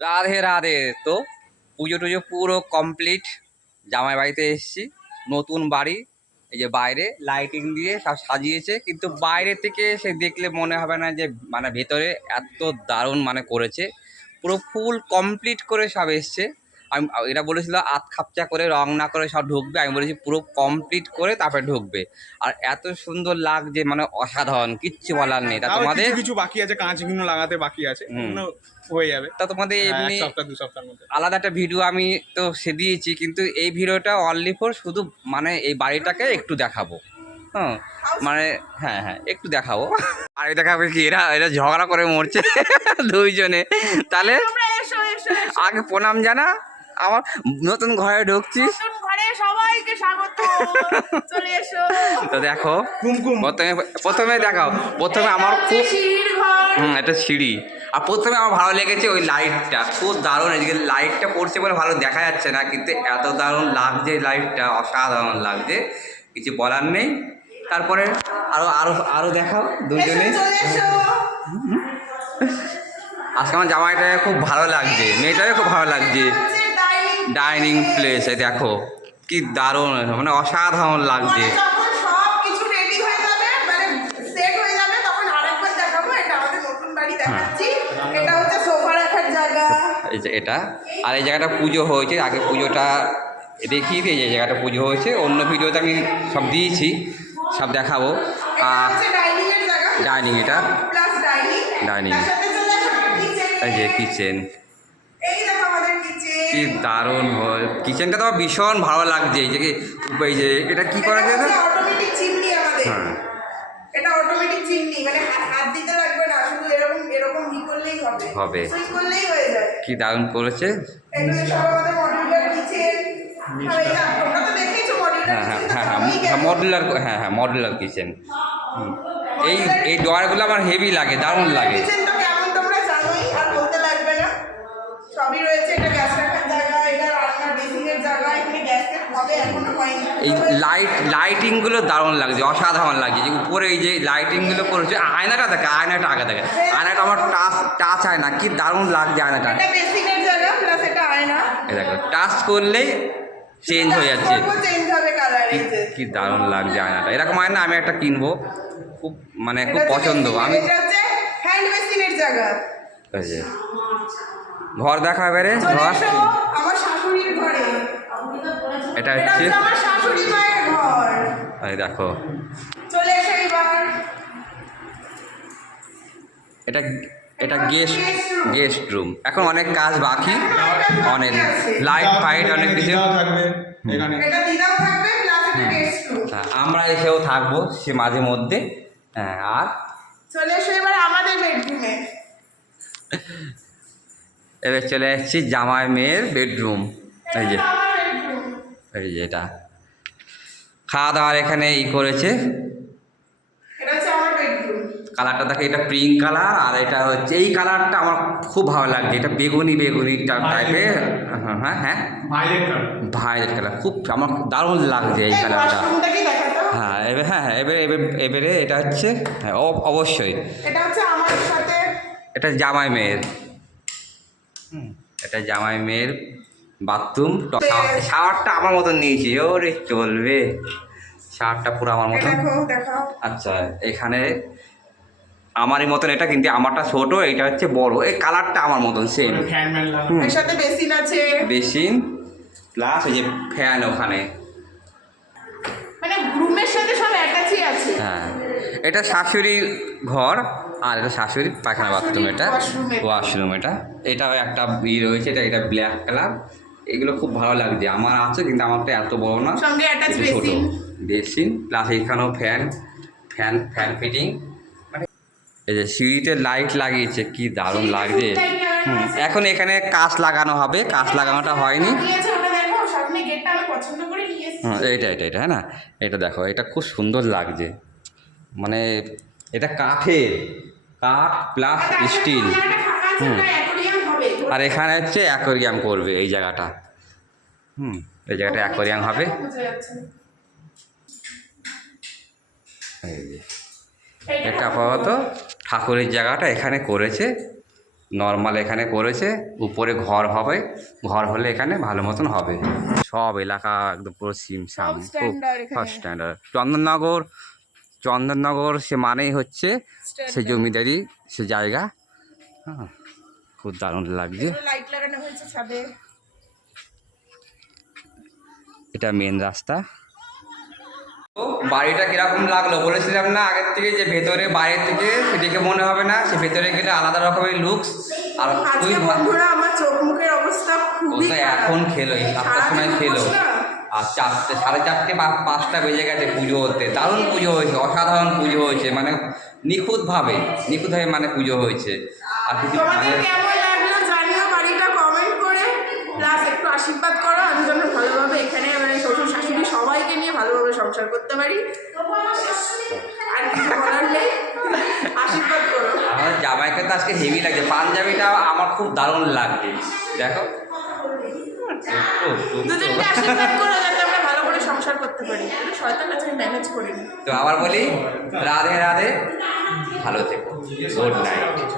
রাধে রাধে। তো পুজো টুজো পুরো কমপ্লিট। জামাই বাড়িতে এসেছি, নতুন বাড়ি। এই যে বাইরে লাইটিং দিয়ে সব সাজিয়েছে, কিন্তু বাইরে থেকে সে দেখলে মনে হবে না যে মানে ভেতরে এত দারুণ মানে করেছে। পুরো ফুল কমপ্লিট করে সব এসছে। আমি এরা বলেছিল আধ খাপচা করে রং না করে সব ঢুকবে, আমি বলেছি পুরো কমপ্লিট করে তারপরে ঢুকবে। আর এত সুন্দর লাগছে, মানে অসাধারণ, কিচ্ছু বলার নেই। তা তাও তোমাদের কিছু কিছু বাকি আছে, কাঁচগুলো লাগাতে বাকি আছে, হুম ওগুলো হয়ে যাবে। তা তোমাদের হ্যাঁ, এক এমনি সপ্তাহ 2 সপ্তাহের মধ্যে। আলাদা একটা ভিডিও আমি তো সে দিয়েছি, কিন্তু এই ভিডিওটা অনলি ফর শুধু মানে এই বাড়িটাকে একটু দেখাবো। হ্যাঁ, মানে হ্যাঁ হ্যাঁ একটু দেখাবো। আর এই দেখাবে কি, এরা এরা ঝগড়া করে মরছে দুইজনে। তাহলে তোমরা এসো এসো এসো। আগে প্রণাম জানা, আমার নতুন ঘরে ঢুকছিস। নতুন ঘরে সবাইকে স্বাগত। চলে এসো। তো দেখো, কুমকুম প্রথমে প্রথমে দেখাও, প্রথমে আমার খুব সিঁড়ির ঘর। একটা সিঁড়ি। আর প্রথমে আমার ভালো লেগেছে ওই লাইটটা, খুব দারুণ। এদিকে লাইটটা পড়ছে বলে ভালো দেখা যাচ্ছে না, কিন্তু এত দারুণ লাগছে লাইটটা, অসাধারণ লাগছে, কিছু বলার নেই। তারপরে আরো আরো আরো দেখাও দুজনে। এসো, চলে এসো। আজকে আমার জামাইটাকে খুব ভালো লাগছে, মেয়েটাকে খুব ভালো লাগছে। হচ্ছে dining ডাইনিং প্লেস, এই দেখো কি দারুণ, মানে অসাধারণ লাগছে। মানে যখন সবকিছু রেডি হয়ে যাবে, মানে সেট হয়ে যাবে, তখন আরেকবার দেখাবো। এটা আমাদের নতুন বাড়ি দেখাচ্ছি। এটা হচ্ছে সোফা রাখার জায়গা। এই যে এটা, আর এই জায়গাটা পুজো হয়েছে, আগে পুজোটা দেখিয়ে দিয়ে, এই জায়গাটা পুজো হয়েছে, অন্য ভিডিওতে আমি সব দিয়েছি, সব দেখাবো। এটা হচ্ছে ডাইনিং এর জায়গা। ডাইনিং, এটা প্লাস ডাইনিং। ডাইনিং। তার সাথে চলে আসো কিচেন। এই যে কিচেন, এই দেখো আমাদের কিচেন। কি দারুণ হয় কিচেনটা, তো আমার ভীষণ ভালো লাগছে। এই যে এই যে এটা কি করা যায় না। অটোমেটিক চিমনি আমাদের। হ্যাঁ এটা অটোমেটিক চিমনি, মানে হাত দিতে লাগবে না, শুধু এরকম এরকম করলেই হবে। হবে। সুইচ করলেই হয়ে যায়। কি দারুণ করেছে। এগুলো সব আমাদের মডিউলার কিচেন। আর এই যে তোমরা তো দেখেইছো মডিউলার হ্যাঁ হ্যাঁ কিচেন। হ্যাঁ হ্যাঁ মডুলার, হ্যাঁ হ্যাঁ মডুলার কিচেন। এই এই ডয়ারগুলো আমার হেভি লাগে, দারুণ লাগে। কিচেন তো কেমন তোমরা জানোই, আর বলতে লাগবে না। সবই রয়েছে। এটা গ্যাস রাখার জায়গা, এটা রান্নার বেসিনের জায়গা, এখানে গ্যাস হবে, এখনো হয়নি। এই লাইটিংগুলো দারুণ লাগছে, অসাধারণ লাগছে। যে উপরে এই যে লাইটিংগুলো করেছে, আয়নাটা দেখে, আয়নাটা আগে দেখে, আয়নাটা আমার টাচ আয়না, কি দারুণ লাগছে আয়নাটা। এটা বেসিনের জায়গা প্লাস এটা আয়না। এই দেখো, টাচ করলেই চেঞ্জ হয়ে যাচ্ছে, চেঞ্জ হবে কালার। এই যে কি দারুণ লাগছে আয়নাটা। এরকম আয়না আমি একটা কিনবো, খুব মানে খুব এটা হচ্ছে পছন্দ। বেসিন, আমি এটা হচ্ছে হ্যান্ড বেসিনের জায়গা। এই যে ঘর দেখা এবারে, চলে ঘর এসো আমার শাশুড়ির ঘরে। এটা এটা হচ্ছে, হচ্ছে আমার শাশুড়ি মায়ের ঘর। এই দেখো চলে এসো এবার। এটা এটা গেস্ট রুম। এখন অনেক কাজ বাকি, অনেক লাইট ফাইট অনেক কিছু। দিদাও থাকবে এখানে। এটা দিদাও থাকবে প্লাস এটা গেস্ট রুম। হ্যাঁ, আমরা এসেও থাকবো সে মাঝে মধ্যে। হ্যাঁ, আর চলে এসো এবার আমাদের বেডরুমে। এবার চলে এসেছি জামাই মেয়ের বেডরুম। এই যে আমার বেডরুম। এই যে এটা খাওয়া দাওয়ার এখানে করেছে। এটা হচ্ছে আমার বেডরুম। কালারটা দেখে, এটা পিঙ্ক কালার, আর এটা হচ্ছে এই কালারটা আমার খুব ভালো লাগছে, এটা বেগুনি বেগুনি টাইপের। হ্যাঁ হ্যাঁ হ্যাঁ ভায়োলেট কালার, খুব আমার দারুণ লাগছে এই কালারটা। ওয়াশরুমটা কি দেখাতো? হ্যাঁ এবার হ্যাঁ হ্যাঁ এবারে এটা হচ্ছে, হ্যাঁ অবশ্যই এটা হচ্ছে আমার সাথে। এটা জামাই মেয়ের, এটা জামাই মেয়ের বাথরুম। শাওয়ারটা আমার মতন নিয়েছি, ওরে চলবে, শাওয়ারটা পুরো আমার মতন। দেখো দেখাও। আচ্ছা, এখানে আমারই মতন এটা, কিন্তু আমারটা ছোট, এটা হচ্ছে বড়। এই কালারটা আমার মতন সেম। এর সাথে বেসিন আছে। বেসিন প্লাস এই যে ফ্যান ওখানে। মানে রুমের সাথে সব অ্যাটাচই আছে। হ্যাঁ, এটা শাশুড়ি ঘর, আর এটা শাশুড়ি পায়খানা বাথরুম। এটা ওয়াশরুম। এটাও একটা রয়েছে, এটা ব্ল্যাক কালার। এগুলো খুব ভালো লাগছে, আমার আছে, কিন্তু আমারটা এত বড় না, সঙ্গে অ্যাটাচ একটু ছোট। বেসিন। বেসিন প্লাস এইখানেও ফ্যান ফ্যান ফ্যান ফিটিং। এই যে সিঁড়িতে লাইট লাগিয়েছে, কি দারুণ লাগছে। এখন এখানে কাঁচ লাগানো হবে, কাঁচ লাগানোটা হয়নি। নিয়েছে ওটা দেখো, সামনে গেটটা আমি পছন্দ করে নিয়েছি। এটা হ্যাঁ না, এটা দেখো, এটা খুব সুন্দর লাগছে, মানে এটা কাঠের, কাঠ প্লাস স্টিল। আর এখানে হচ্ছে অ্যাকোরিয়াম করবে এই জায়গাটা। এই জায়গাটা অ্যাকোরিয়াম হবে। এই যে এটা আপাতত ঠাকুরের জায়গাটা এখানে করেছে। নর্মাল এখানে করেছে, উপরে ঘর হবে, ঘর হলে এখানে ভালো মতন হবে। সব এলাকা একদম পুরো সিমসাম, খুব standard এখানে। First standard. চন্দননগর সে মানেই হচ্ছে সে জমিদারি, সে জায়গা। হ্যাঁ, খুব দারুণ লাগছে। লাইট লাগানো হয়েছে ছাদে। এটা মেন রাস্তা। তো বাড়িটা কিরকম লাগলো বলেছিলাম না আগের থেকে, যে ভেতরে বাইরের থেকে দেখে মনে হবে না, সে ভেতরে গেলে আলাদা রকমের লুকস। আর আজকে বন্ধুরা আমার চোখ মুখের অবস্থা ও খুবই তো খারাপ। এখন খেলো, এই 7টার সময় খেলো, আর 4টে 4:30 বা 5টা বেজে গেছে পুজো হতে। দারুণ পুজো হয়েছে, অসাধারণ পুজো হয়েছে, মানে নিখুঁতভাবে মানে পুজো হয়েছে। আর কিছু তোমাদের কেমন লাগলো জানিও, বাড়িটা কমেন্ট করে, প্লাস একটু আশীর্বাদ করো আমি যেন ভালোভাবে এখানে মানে শ্বশুর শাশুড়ি সবাইকে নিয়ে ভালোভাবে সংসার করতে পারি। আর কিছু বলার নেই, আশীর্বাদ করো। আমার জামাইকে তো আজকে হেভি লাগছে, পাঞ্জাবিটা আমার খুব দারুণ লাগছে, দেখো। দুজনকে আশীর্বাদ করো যাতে আমরা ভালো করে সংসার করতে পারি। শয়তান আছে, ম্যানেজ করে নিই। তো আবার বলি, রাধে রাধে, ভালো থেকো, গুড নাইট।